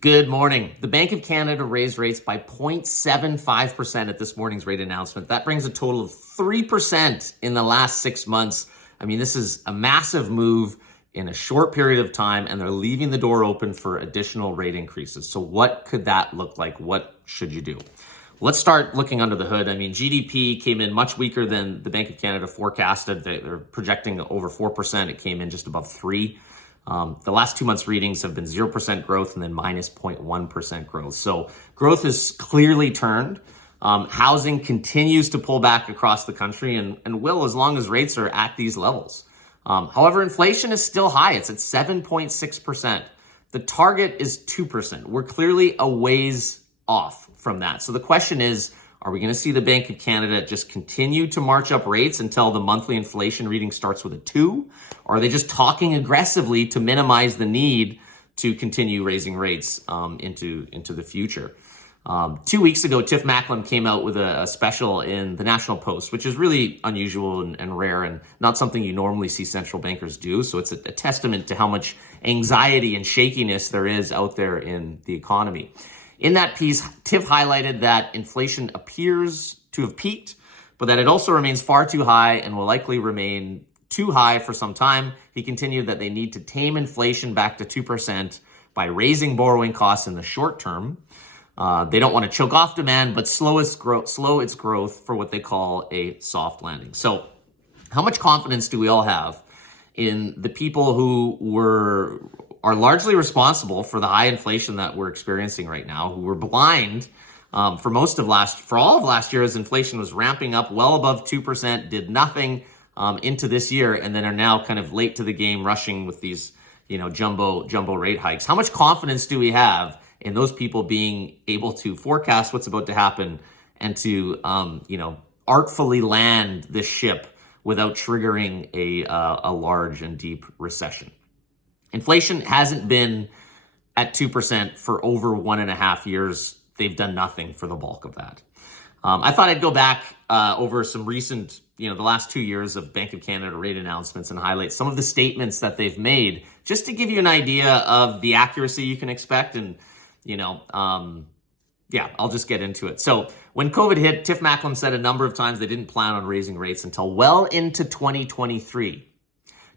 Good morning. The Bank of Canada raised rates by 0.75% at this morning's rate announcement. That brings a total of 3% in the last 6 months. I mean, this is a massive move in a short period of time, and they're leaving the door open for additional rate increases. So what could that look like? What should you do? Let's start looking under the hood. I mean, GDP came in much weaker than the Bank of Canada forecasted. They're projecting over 4%. It came in just above 3%. The last 2 months readings have been 0% growth and then minus 0.1% growth. So growth is clearly turned. Housing continues to pull back across the country and will as long as rates are at these levels. However, inflation is still high. It's at 7.6%. The target is 2%. We're clearly a ways off from that. So the question is, are we going to see the Bank of Canada just continue to march up rates until the monthly inflation reading starts with a 2? Or are they just talking aggressively to minimize the need to continue raising rates into the future? 2 weeks ago, Tiff Macklem came out with a special in the National Post, which is really unusual and rare and not something you normally see central bankers do. So it's a testament to how much anxiety and shakiness there is out there in the economy. In that piece, Tiff highlighted that inflation appears to have peaked, but that it also remains far too high and will likely remain too high for some time. He continued that they need to tame inflation back to 2% by raising borrowing costs in the short term. They don't want to choke off demand, but slow its growth for what they call a soft landing. So how much confidence do we all have in the people who are largely responsible for the high inflation that we're experiencing right now, who were blind for all of last year as inflation was ramping up well above 2%, did nothing into this year, and then are now kind of late to the game, rushing with these, jumbo rate hikes. How much confidence do we have in those people being able to forecast what's about to happen and to, artfully land this ship without triggering a large and deep recession? Inflation hasn't been at 2% for over 1.5 years. They've done nothing for the bulk of that. I thought I'd go back over some recent, the last 2 years of Bank of Canada rate announcements and highlight some of the statements that they've made just to give you an idea of the accuracy you can expect. And, I'll just get into it. So when COVID hit, Tiff Macklem said a number of times they didn't plan on raising rates until well into 2023.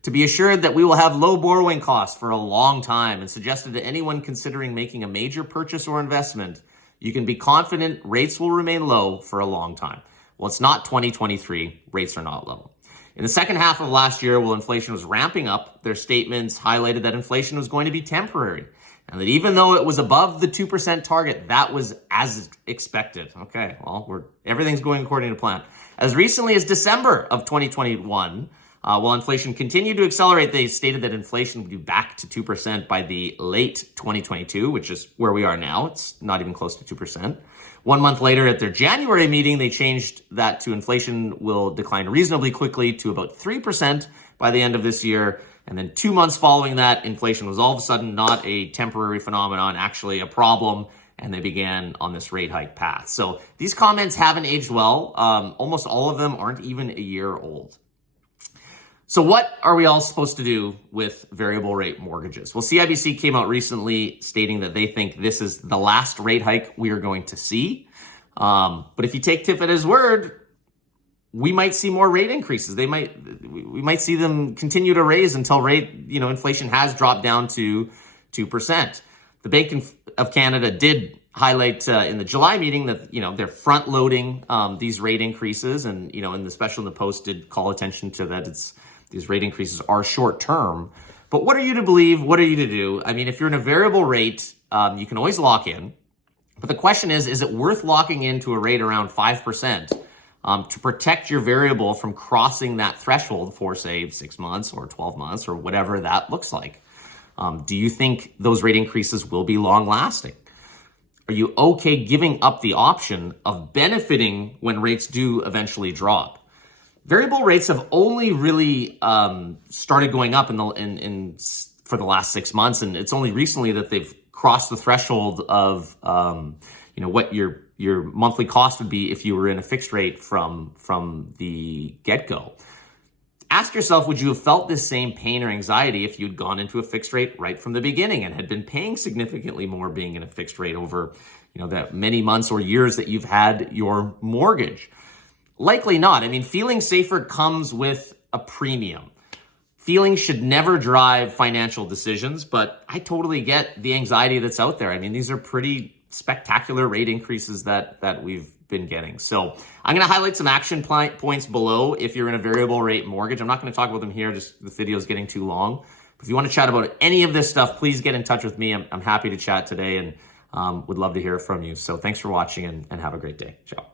To be assured that we will have low borrowing costs for a long time, and suggested to anyone considering making a major purchase or investment, you can be confident rates will remain low for a long time. Well, it's not 2023. Rates are not low. In the second half of last year, while inflation was ramping up, their statements highlighted that inflation was going to be temporary, and that even though it was above the 2% target, that was as expected. Okay, well, everything's going according to plan. As recently as December of 2021, while inflation continued to accelerate, they stated that inflation would be back to 2% by the late 2022, which is where we are now. It's not even close to 2%. 1 month later, at their January meeting, they changed that to inflation will decline reasonably quickly to about 3% by the end of this year. And then 2 months following that, inflation was all of a sudden not a temporary phenomenon, actually a problem, and they began on this rate hike path. So these comments haven't aged well. Almost all of them aren't even a year old. So what are we all supposed to do with variable rate mortgages? Well, CIBC came out recently stating that they think this is the last rate hike we are going to see. But if you take Tiff at his word, we might see more rate increases. We might see them continue to raise until inflation has dropped down to 2%. The Bank of Canada did highlight in the July meeting that, they're front loading these rate increases. And, in the special in the Post did call attention to that. These rate increases are short term. But what are you to believe? What are you to do? I mean, if you're in a variable rate, you can always lock in. But the question is it worth locking into a rate around 5% to protect your variable from crossing that threshold for, say, 6 months or 12 months or whatever that looks like? Do you think those rate increases will be long lasting? Are you okay giving up the option of benefiting when rates do eventually drop? Variable rates have only really started going up for the last 6 months, and it's only recently that they've crossed the threshold of what your monthly cost would be if you were in a fixed rate from the get-go. Ask yourself, would you have felt this same pain or anxiety if you'd gone into a fixed rate right from the beginning and had been paying significantly more being in a fixed rate over, that many months or years that you've had your mortgage? Likely not. I mean, feeling safer comes with a premium. Feelings should never drive financial decisions, but I totally get the anxiety that's out there. I mean, these are pretty spectacular rate increases that we've been getting. So I'm going to highlight some action points below if you're in a variable rate mortgage. I'm not going to talk about them here, just the video is getting too long. If you want to chat about any of this stuff, please get in touch with me. I'm happy to chat today and would love to hear from you. So thanks for watching and have a great day. Ciao.